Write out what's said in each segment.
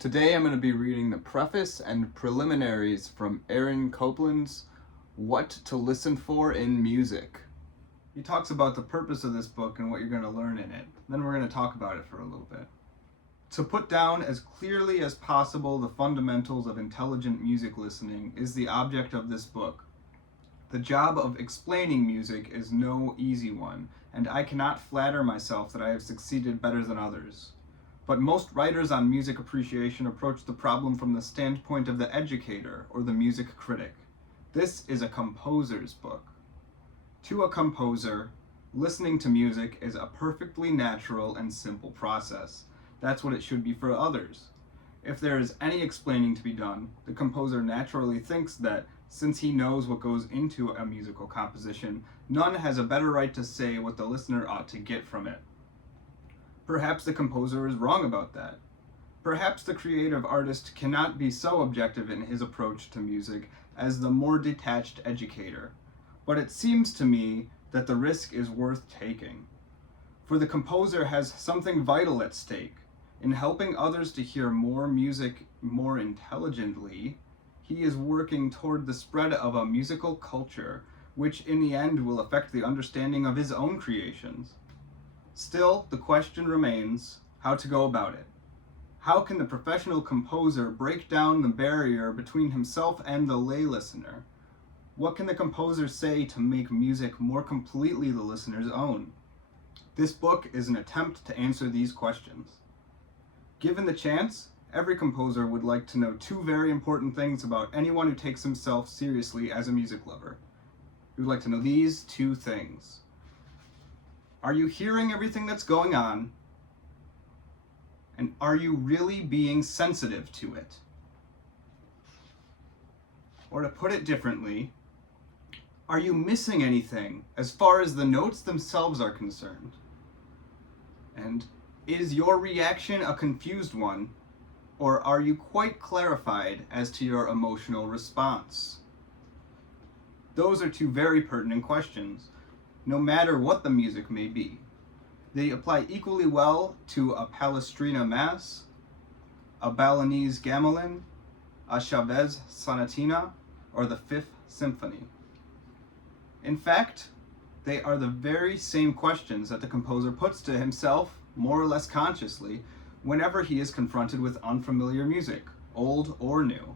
Today I'm going to be reading the Preface and Preliminaries from Aaron Copland's What to Listen For in Music. He talks about the purpose of this book and what you're going to learn in it. Then we're going to talk about it for a little bit. To put down as clearly as possible the fundamentals of intelligent music listening is the object of this book. The job of explaining music is no easy one, and I cannot flatter myself that I have succeeded better than others. But most writers on music appreciation approach the problem from the standpoint of the educator or the music critic. This is a composer's book. To a composer, listening to music is a perfectly natural and simple process. That's what it should be for others. If there is any explaining to be done, the composer naturally thinks that, since he knows what goes into a musical composition, none has a better right to say what the listener ought to get from it. Perhaps the composer is wrong about that. Perhaps the creative artist cannot be so objective in his approach to music as the more detached educator. But it seems to me that the risk is worth taking. For the composer has something vital at stake. In helping others to hear more music more intelligently, he is working toward the spread of a musical culture, which in the end will affect the understanding of his own creations. Still, the question remains how to go about it. How can the professional composer break down the barrier between himself and the lay listener? What can the composer say to make music more completely the listener's own? This book is an attempt to answer these questions. Given the chance, every composer would like to know two very important things about anyone who takes himself seriously as a music lover. He would like to know these two things. Are you hearing everything that's going on? And are you really being sensitive to it? Or to put it differently, are you missing anything as far as the notes themselves are concerned? And is your reaction a confused one, or are you quite clarified as to your emotional response? Those are two very pertinent questions, no matter what the music may be. They apply equally well to a Palestrina Mass, a Balinese Gamelin, a Chavez Sonatina, or the Fifth Symphony. In fact, they are the very same questions that the composer puts to himself, more or less consciously, whenever he is confronted with unfamiliar music, old or new.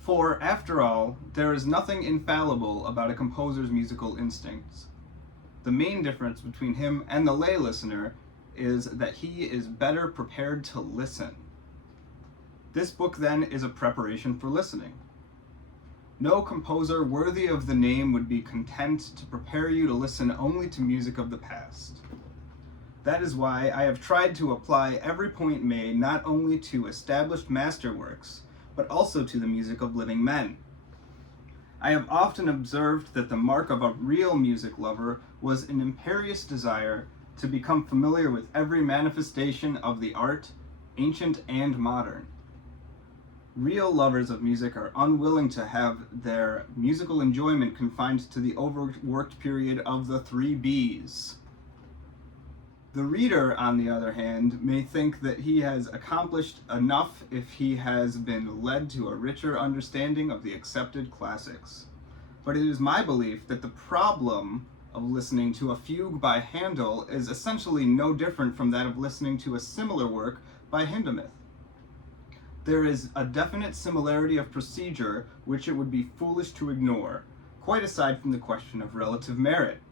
For, after all, there is nothing infallible about a composer's musical instincts. The main difference between him and the lay listener is that he is better prepared to listen. This book, then, is a preparation for listening. No composer worthy of the name would be content to prepare you to listen only to music of the past. That is why I have tried to apply every point made not only to established masterworks, but also to the music of living men. I have often observed that the mark of a real music lover was an imperious desire to become familiar with every manifestation of the art, ancient and modern. Real lovers of music are unwilling to have their musical enjoyment confined to the overworked period of the 3 B's. The reader, on the other hand, may think that he has accomplished enough if he has been led to a richer understanding of the accepted classics. But it is my belief that the problem of listening to a fugue by Handel is essentially no different from that of listening to a similar work by Hindemith. There is a definite similarity of procedure which it would be foolish to ignore, quite aside from the question of relative merit.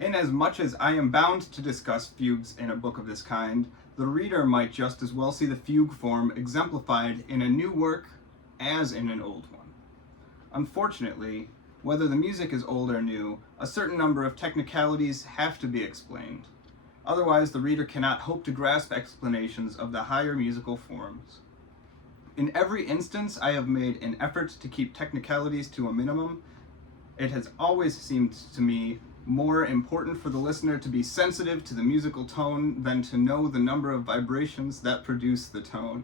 Inasmuch as I am bound to discuss fugues in a book of this kind, the reader might just as well see the fugue form exemplified in a new work as in an old one. Unfortunately, whether the music is old or new, a certain number of technicalities have to be explained. Otherwise, the reader cannot hope to grasp explanations of the higher musical forms. In every instance, I have made an effort to keep technicalities to a minimum. It has always seemed to me more important for the listener to be sensitive to the musical tone than to know the number of vibrations that produce the tone.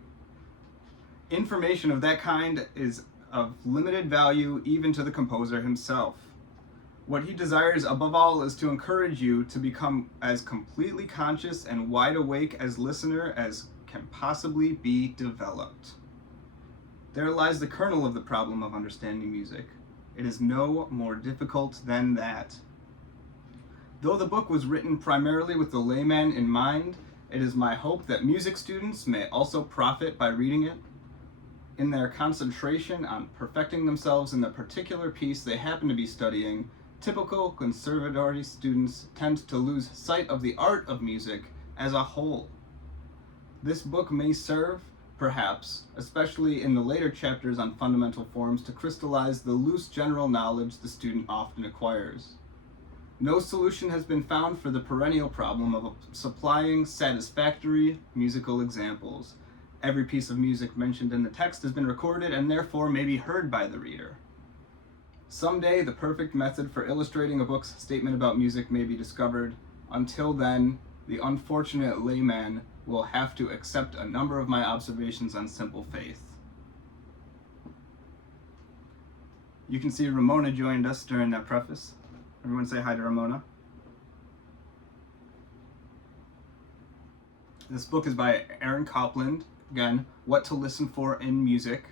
Information of that kind is of limited value even to the composer himself. What he desires above all is to encourage you to become as completely conscious and wide awake as listener as can possibly be developed. There lies the kernel of the problem of understanding music. It is no more difficult than that. Though the book was written primarily with the layman in mind, it is my hope that music students may also profit by reading it. In their concentration on perfecting themselves in the particular piece they happen to be studying, typical conservatory students tend to lose sight of the art of music as a whole. This book may serve, perhaps, especially in the later chapters on fundamental forms, to crystallize the loose general knowledge the student often acquires. No solution has been found for the perennial problem of supplying satisfactory musical examples. Every piece of music mentioned in the text has been recorded and therefore may be heard by the reader. Someday, the perfect method for illustrating a book's statement about music may be discovered. Until then, the unfortunate layman will have to accept a number of my observations on simple faith. You can see Ramona joined us during that preface. Everyone say hi to Ramona. This book is by Aaron Copland. Again, What to Listen For in Music.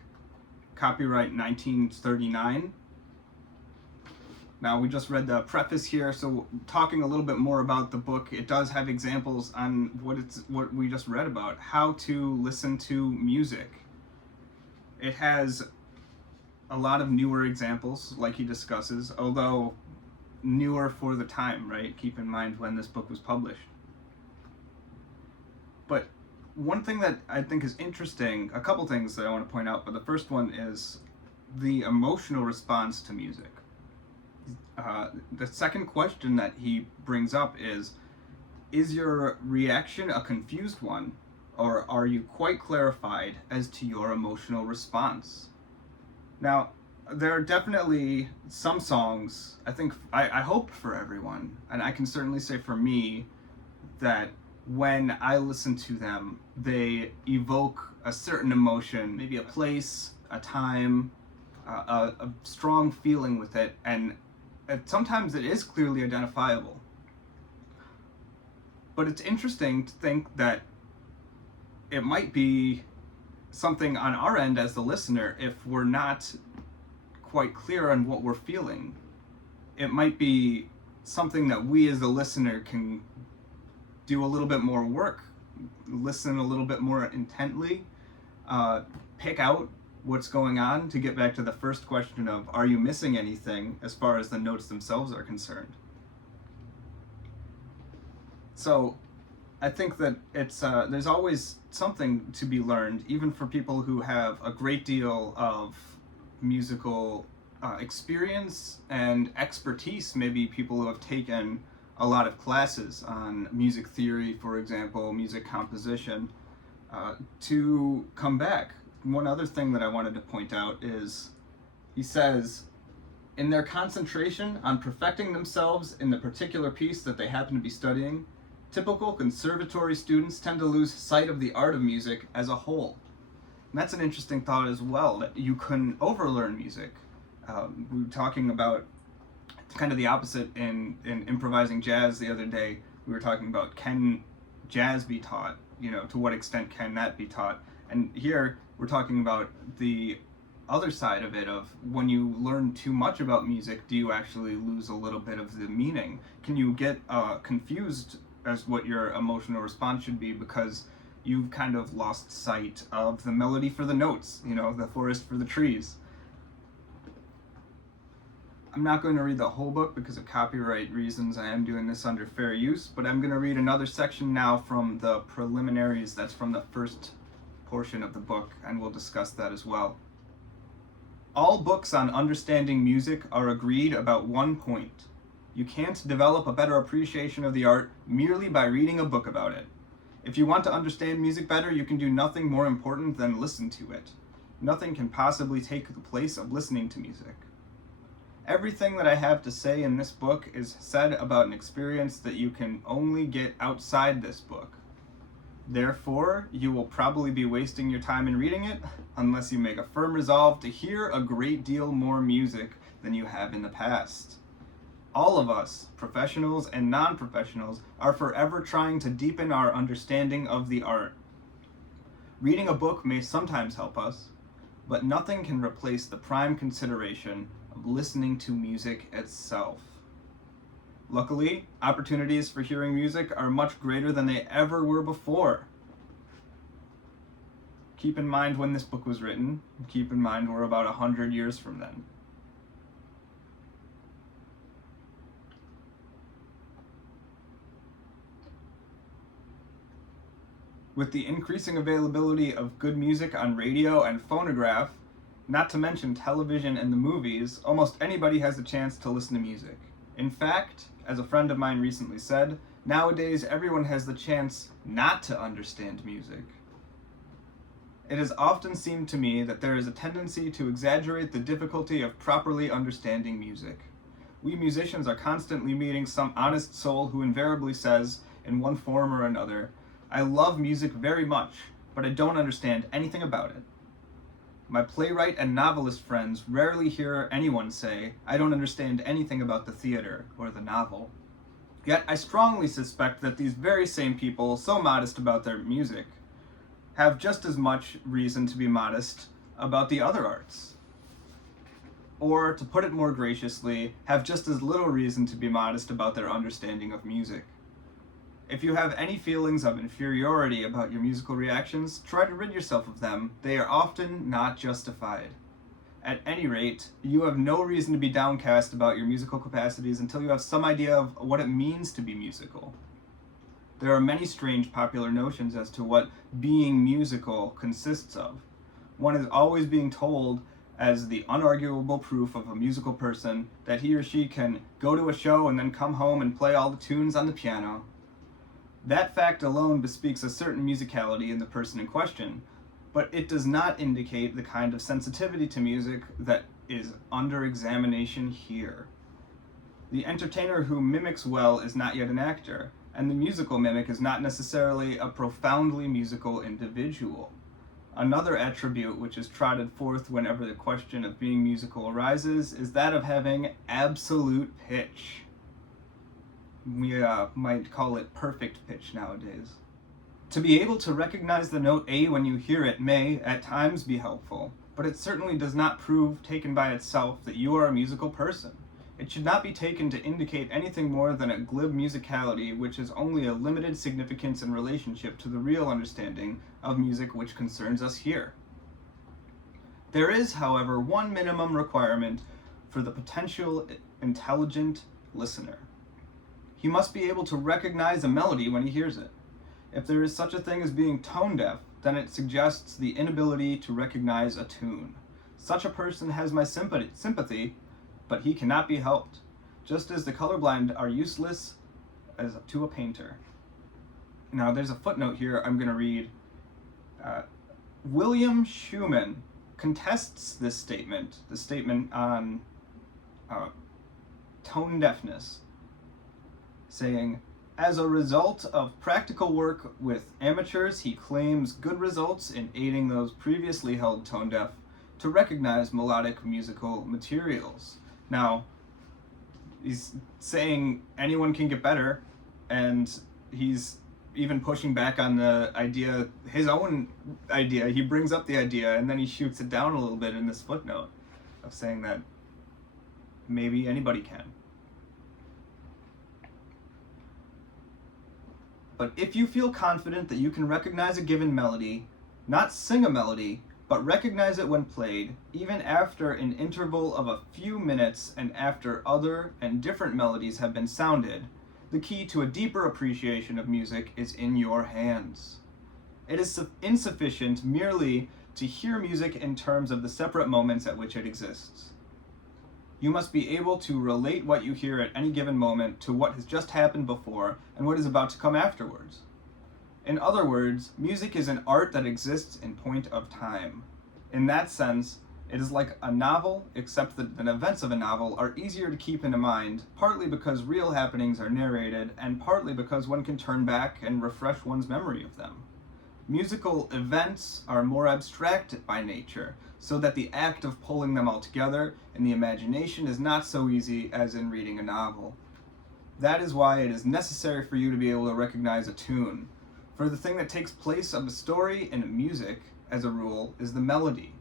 Copyright 1939. Now, we just read the preface here, so talking a little bit more about the book, it does have examples on what we just read about, how to listen to music. It has a lot of newer examples, like he discusses, although newer for the time, right? Keep in mind when this book was published. But one thing that I think is interesting, a couple things that I want to point out, but the first one is the emotional response to music. The second question that he brings up is your reaction a confused one, or are you quite clarified as to your emotional response? Now, there are definitely some songs, I hope for everyone, and I can certainly say for me, that when I listen to them, they evoke a certain emotion, maybe a place, a time, a strong feeling with it, and sometimes it is clearly identifiable. But it's interesting to think that it might be something on our end as the listener if we're not quite clear on what we're feeling. It might be something that we as the listener can do a little bit more work, listen a little bit more intently, pick out what's going on, to get back to the first question of, are you missing anything as far as the notes themselves are concerned? So I think that it's there's always something to be learned, even for people who have a great deal of musical experience and expertise, maybe people who have taken a lot of classes on music theory, for example, music composition, to come back. One other thing that I wanted to point out is, he says, in their concentration on perfecting themselves in the particular piece that they happen to be studying, typical conservatory students tend to lose sight of the art of music as a whole. And that's an interesting thought as well, that you can overlearn music. We were talking about kind of the opposite in improvising jazz the other day. We were talking about, can jazz be taught? To what extent can that be taught? And here we're talking about the other side of it, of when you learn too much about music, do you actually lose a little bit of the meaning? Can you get confused as what your emotional response should be because you've kind of lost sight of the melody for the notes, the forest for the trees? I'm not going to read the whole book because of copyright reasons. I am doing this under fair use, but I'm going to read another section now from the Preliminaries. That's from the first portion of the book, and we'll discuss that as well. All books on understanding music are agreed about one point. You can't develop a better appreciation of the art merely by reading a book about it. If you want to understand music better, you can do nothing more important than listen to it. Nothing can possibly take the place of listening to music. Everything that I have to say in this book is said about an experience that you can only get outside this book. Therefore, you will probably be wasting your time in reading it unless you make a firm resolve to hear a great deal more music than you have in the past. All of us, professionals and non-professionals, are forever trying to deepen our understanding of the art. Reading a book may sometimes help us, but nothing can replace the prime consideration of listening to music itself. Luckily, opportunities for hearing music are much greater than they ever were before. Keep in mind when this book was written. Keep in mind we're about 100 years from then. With the increasing availability of good music on radio and phonograph, not to mention television and the movies, almost anybody has a chance to listen to music. In fact, as a friend of mine recently said, nowadays everyone has the chance not to understand music. It has often seemed to me that there is a tendency to exaggerate the difficulty of properly understanding music. We musicians are constantly meeting some honest soul who invariably says, in one form or another, "I love music very much, but I don't understand anything about it." My playwright and novelist friends rarely hear anyone say, "I don't understand anything about the theater or the novel." Yet I strongly suspect that these very same people, so modest about their music, have just as much reason to be modest about the other arts. Or, to put it more graciously, have just as little reason to be modest about their understanding of music. If you have any feelings of inferiority about your musical reactions, try to rid yourself of them. They are often not justified. At any rate, you have no reason to be downcast about your musical capacities until you have some idea of what it means to be musical. There are many strange popular notions as to what being musical consists of. One is always being told, as the unarguable proof of a musical person, that he or she can go to a show and then come home and play all the tunes on the piano. That fact alone bespeaks a certain musicality in the person in question, but it does not indicate the kind of sensitivity to music that is under examination here. The entertainer who mimics well is not yet an actor, and the musical mimic is not necessarily a profoundly musical individual. Another attribute which is trotted forth whenever the question of being musical arises is that of having absolute pitch. We might call it perfect pitch nowadays. To be able to recognize the note A when you hear it may, at times, be helpful, but it certainly does not prove, taken by itself, that you are a musical person. It should not be taken to indicate anything more than a glib musicality which has only a limited significance in relationship to the real understanding of music which concerns us here. There is, however, one minimum requirement for the potential intelligent listener. He must be able to recognize a melody when he hears it. If there is such a thing as being tone deaf, then it suggests the inability to recognize a tune. Such a person has my sympathy, but he cannot be helped, just as the colorblind are useless as to a painter. Now, there's a footnote here I'm going to read. William Schumann contests this statement, the statement on tone deafness, saying, "As a result of practical work with amateurs, he claims good results in aiding those previously held tone deaf to recognize melodic musical materials." Now, he's saying anyone can get better, and he's even pushing back on the idea, his own idea. He brings up the idea, and then he shoots it down a little bit in this footnote of saying that maybe anybody can. But if you feel confident that you can recognize a given melody, not sing a melody, but recognize it when played, even after an interval of a few minutes and after other and different melodies have been sounded, the key to a deeper appreciation of music is in your hands. It is insufficient merely to hear music in terms of the separate moments at which it exists. You must be able to relate what you hear at any given moment to what has just happened before and what is about to come afterwards. In other words, music is an art that exists in point of time. In that sense, it is like a novel, except that the events of a novel are easier to keep in mind, partly because real happenings are narrated, and partly because one can turn back and refresh one's memory of them. Musical events are more abstract by nature, so that the act of pulling them all together in the imagination is not so easy as in reading a novel. That is why it is necessary for you to be able to recognize a tune, For the thing that takes place of a story in music, as a rule, is the melody.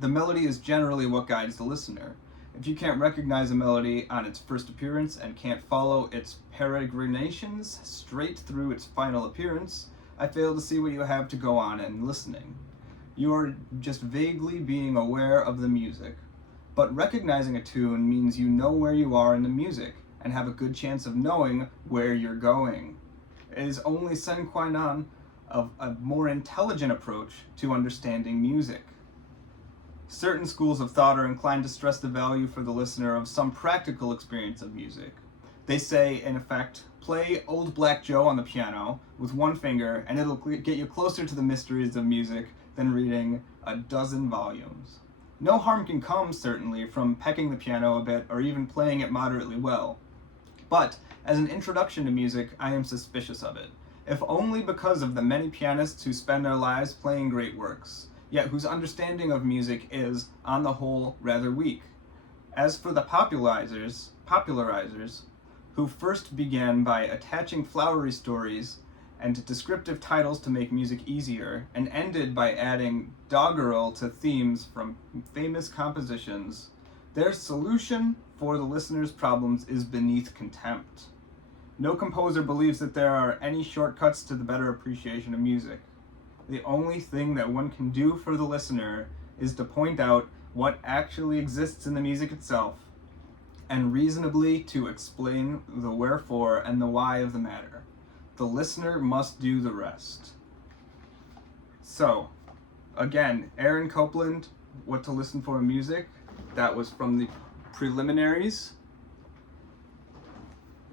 The melody is generally what guides the listener. If you can't recognize a melody on its first appearance and can't follow its peregrinations straight through its final appearance, I fail to see what you have to go on in listening. You are just vaguely being aware of the music. But recognizing a tune means you know where you are in the music and have a good chance of knowing where you're going. It is only sine qua non of a more intelligent approach to understanding music. Certain schools of thought are inclined to stress the value for the listener of some practical experience of music. They say, in effect, play Old Black Joe on the piano with one finger and it'll get you closer to the mysteries of music than reading a dozen volumes. No harm can come, certainly, from pecking the piano a bit or even playing it moderately well. But, as an introduction to music, I am suspicious of it, if only because of the many pianists who spend their lives playing great works, yet whose understanding of music is, on the whole, rather weak. As for the popularizers, who first began by attaching flowery stories and descriptive titles to make music easier, and ended by adding doggerel to themes from famous compositions, their solution for the listener's problems is beneath contempt. No composer believes that there are any shortcuts to the better appreciation of music. The only thing that one can do for the listener is to point out what actually exists in the music itself, and reasonably to explain the wherefore and the why of the matter. The listener must do the rest. So, again, Aaron Copland, What to Listen for in Music. That was from the Preliminaries,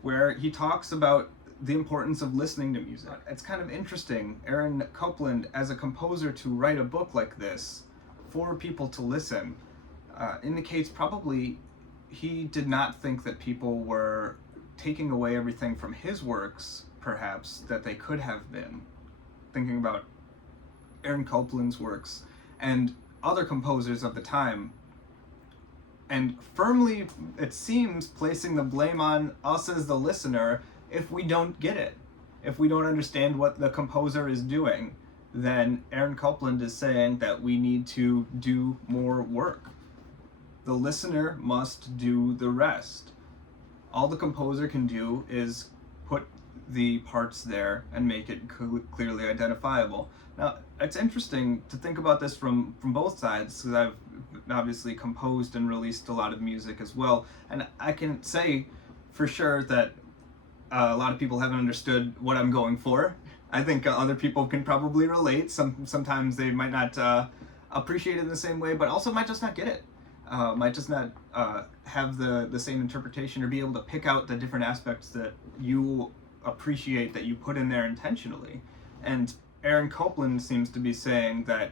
where he talks about the importance of listening to music. It's kind of interesting, Aaron Copland, as a composer, to write a book like this for people to listen, indicates probably he did not think that people were taking away everything from his works, perhaps, that they could have been. Thinking about Aaron Copland's works and other composers of the time, and firmly, it seems, placing the blame on us as the listener if we don't get it. If we don't understand what the composer is doing, then Aaron Copland is saying that we need to do more work. The listener must do the rest. All the composer can do is put the parts there and make it clearly identifiable. Now, it's interesting to think about this from both sides, because I've obviously composed and released a lot of music as well, and I can say for sure that a lot of people haven't understood what I'm going for. I think other people can probably relate. Sometimes they might not appreciate it in the same way, but also might just not get it. Might just not have the same interpretation or be able to pick out the different aspects that you appreciate that you put in there intentionally. And Aaron Copland seems to be saying that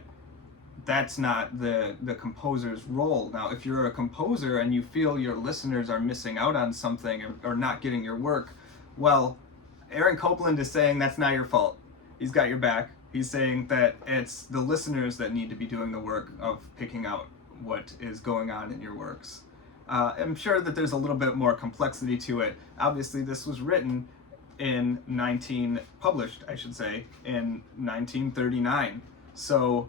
that's not the composer's role. Now, if you're a composer and you feel your listeners are missing out on something or not getting your work, well, Aaron Copland is saying that's not your fault. He's got your back. He's saying that it's the listeners that need to be doing the work of picking out what is going on in your works. I'm sure that there's a little bit more complexity to it. Obviously, this was written published in 1939. So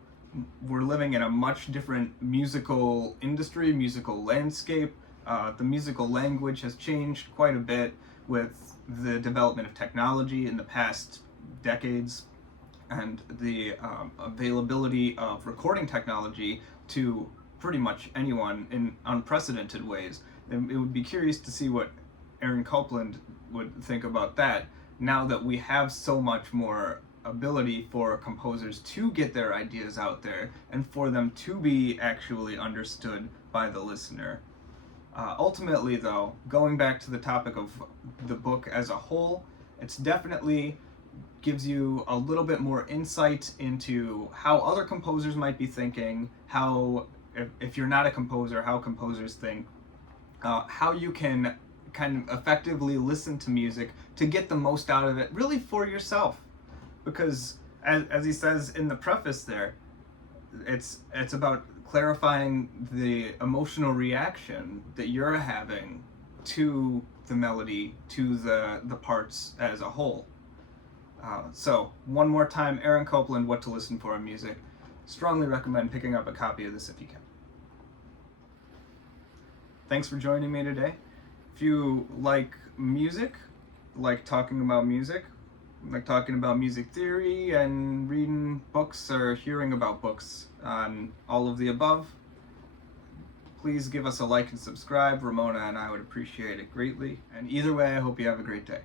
we're living in a much different musical industry, musical landscape. The musical language has changed quite a bit with the development of technology in the past decades and the availability of recording technology to pretty much anyone in unprecedented ways. And it would be curious to see what Aaron Copland would think about that, now that we have so much more ability for composers to get their ideas out there and for them to be actually understood by the listener. Ultimately, though, going back to the topic of the book as a whole, it's definitely gives you a little bit more insight into how other composers might be thinking, how, if you're not a composer, how composers think, how you can kind of effectively listen to music to get the most out of it, really for yourself. Because, as he says in the preface there, it's about clarifying the emotional reaction that you're having to the melody, to the parts as a whole. So, one more time, Aaron Copland, What to Listen For in Music. Strongly recommend picking up a copy of this if you can. Thanks for joining me today. If you like music, like talking about music, like talking about music theory and reading books or hearing about books on all of the above, please give us a like and subscribe. Ramona and I would appreciate it greatly. And either way, I hope you have a great day.